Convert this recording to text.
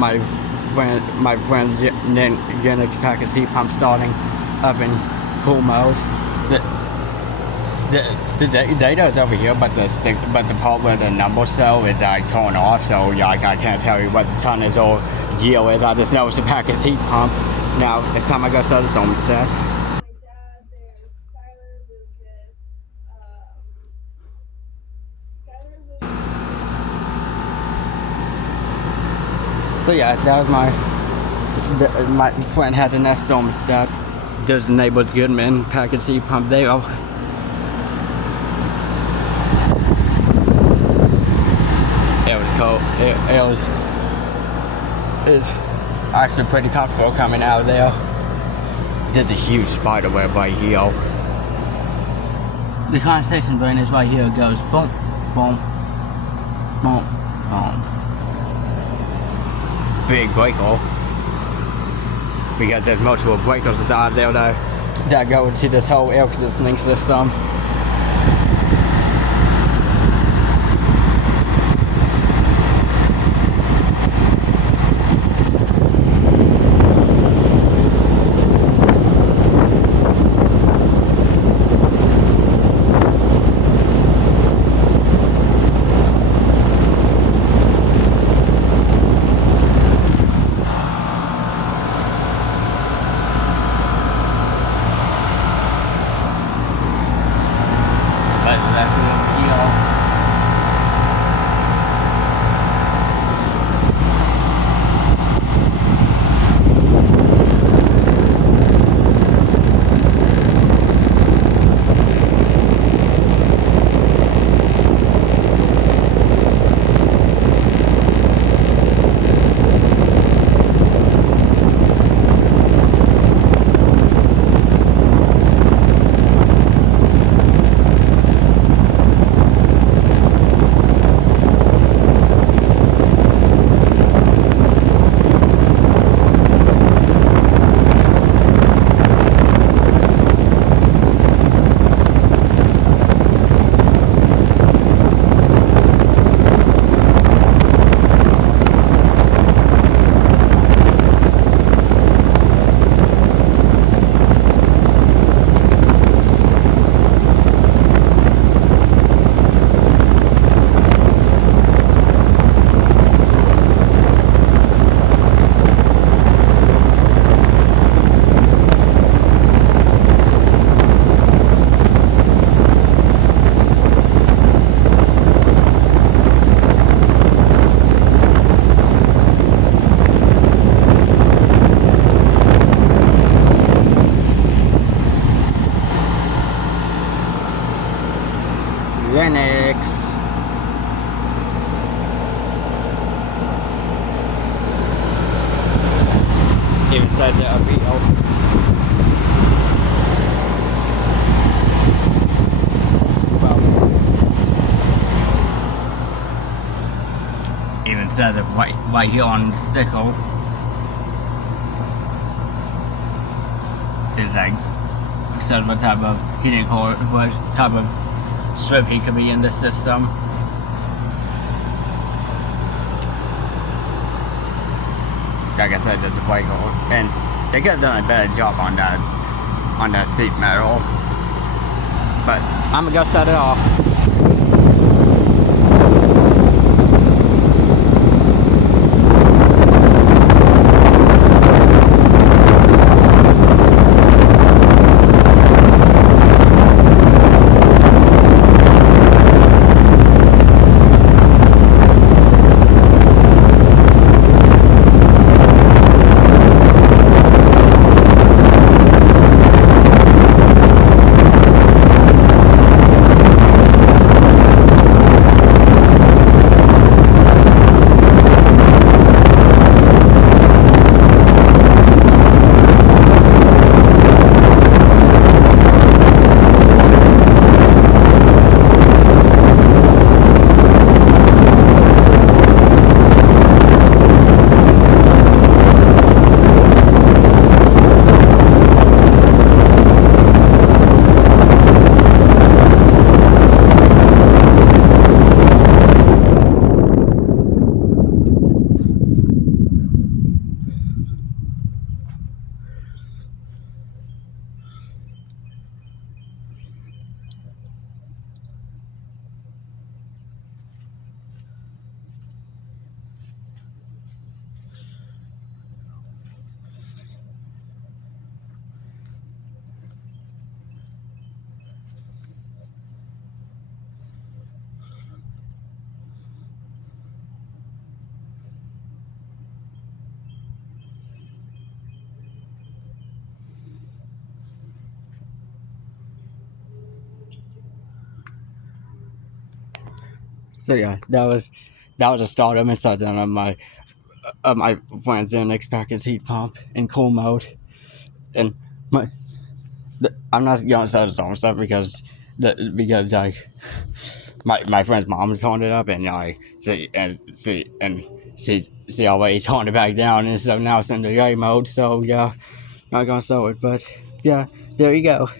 my friend's Lennox Package Heat Pump starting up in cool mode. The data is over here, but the part where the number cell is torn off, so like I can't tell you what the tonnage or yield is. I just know it's a package heat pump. Now it's time I go start the thermostat. So yeah, that was my friend had the Nest thermostat. There's the neighbor's Goodman package heat pump there. It was cold. It's actually pretty comfortable coming out of there. There's a huge spider web right here. The condensation drain is right here. It goes boom, boom, boom, boom. Big breaker. Because there's multiple breakers out there that go into this whole air conditioning system. Lennox. Even says it up here. Well, even says it right here on the sticker. It's like says what type of heating core, what type of strip heat could be in this system. Like I said, there's a breaker, and they could have done a better job on that seat metal. But I'm gonna go set it off. So yeah, that was the start of and started on my friend's Lennox Package Heat Pump in cool mode, and my I'm not gonna start the song stuff because like my friend's mom was holding it up and like see already toned it back down and so now it's in the gray mode. So yeah, not gonna show it, but yeah, there you go.